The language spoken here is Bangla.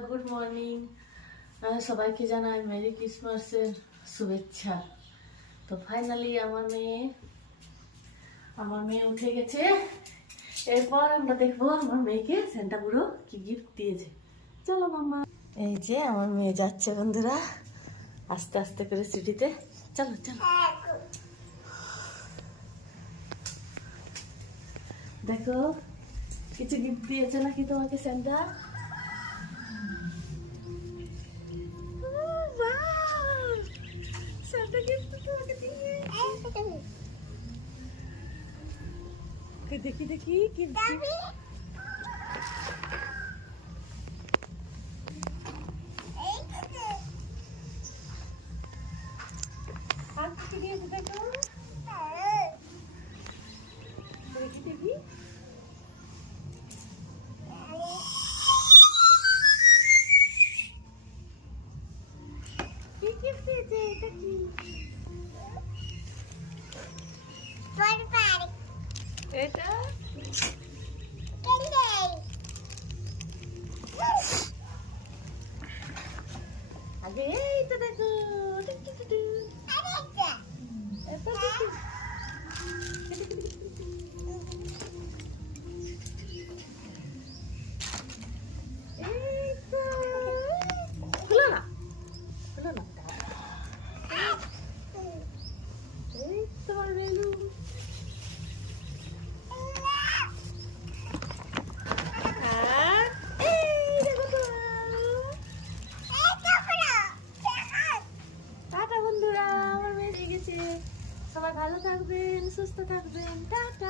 গুড মর্নিং, সবাইকে জানাই মেরি ক্রিসমাসের শুভেচ্ছা। তো ফাইনালি আমার মেয়ে উঠে গেছে। এরপর আমরা দেখবো আমার মেয়েকে সেন্টা বুড়ো কি গিফট দিয়েছে। চলো মাম্মা। এই যে আমার মেয়ে যাচ্ছে বন্ধুরা, আস্তে আস্তে করে সিটিতে। চলো চলো, দেখো কিছু গিফট দিয়েছে নাকি তোমাকে সেন্টা। দেখি দেখি কি দিয়েছে দেখো, দেখি দেখি কি গিফট দিয়েছে। এটা কি? এটা আগে এইটা দেখো, খুলো না খুলো না, এই তোমার বেলুন। টাটা বন্ধুরা, আমার মেয়ে গেছে। সবাই ভালো থাকবেন, সুস্থ থাকবেন, টাটা।